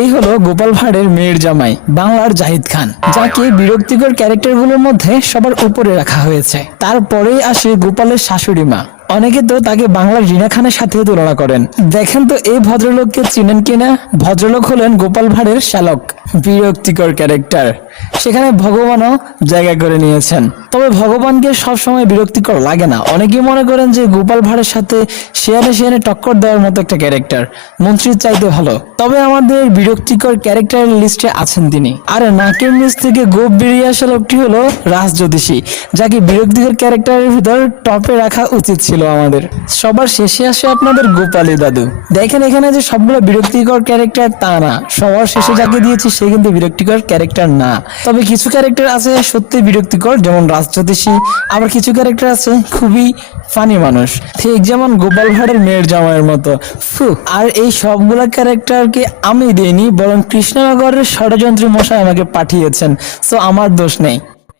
এই হলো গোপাল ভাঁড়ের মেয়ের জামাই, বাংলার জাহিদ খান, যাকে বিরক্তিকর ক্যারেক্টারগুলোর মধ্যে সবার উপরে রাখা হয়েছে। তারপরেই আসে গোপালের শাশুড়ি মা। অনেকে তো তাকে বাংলার রিনা খানের সাথে তুলনা করেন। দেখেন তো এই ভদ্রলোককে চিনেন কিনা? ভদ্রলোক হলেন গোপাল ভাঁড়ের শ্যালক। বিরক্তিকর ক্যারেক্টার। সেখানে ভগবানও জায়গা করে নিয়েছেন। তবে ভগবানকে সবসময় বিরক্তিকর লাগে না। অনেকেই মনে করেন যে গোপাল ভাঁড়ের সাথে শেয়ারে শেয়ারে টক্কর দেওয়ার মতো একটা ক্যারেক্টার। মন্ত্রীর চাইতে ভালো। তবে আমাদের বিরক্তিকর ক্যারেক্টারের লিস্টে আছেন তিনি। আর নাকের নিচ থেকে গোপ বেরিয়ে আসা লোকটি হলো রাজ জ্যোতিষী যাকে বিরক্তিকর ক্যারেক্টারের ভিতর টপে রাখা উচিত ছিল আমাদের। সবার শেষে আসে আপনাদের গোপালী দাদু। দেখেন এখানে যে সবগুলো বিরক্তিকর ক্যারেক্টার তা না। সবার শেষে যাকে দিয়েছি সে কিন্তু বিরক্তিকর ক্যারেক্টার না। তবে কিছু ক্যারেক্টার আছে সত্যি বিরক্তিকর, যেমন রাজজ্যোতিষী আবার কিছু ক্যারেক্টার আছে খুবই ফানি মানুষ। ঠিক যেমন গোপাল ভাড়ের মেয়ের জামাইয়ের মতো। আর এই সবগুলা ক্যারেক্টারকে আমি দিইনি, বরং কৃষ্ণনগরের ষড়যন্ত্রী মশাই আমাকে পাঠিয়েছেন। সো আমার দোষ নেই।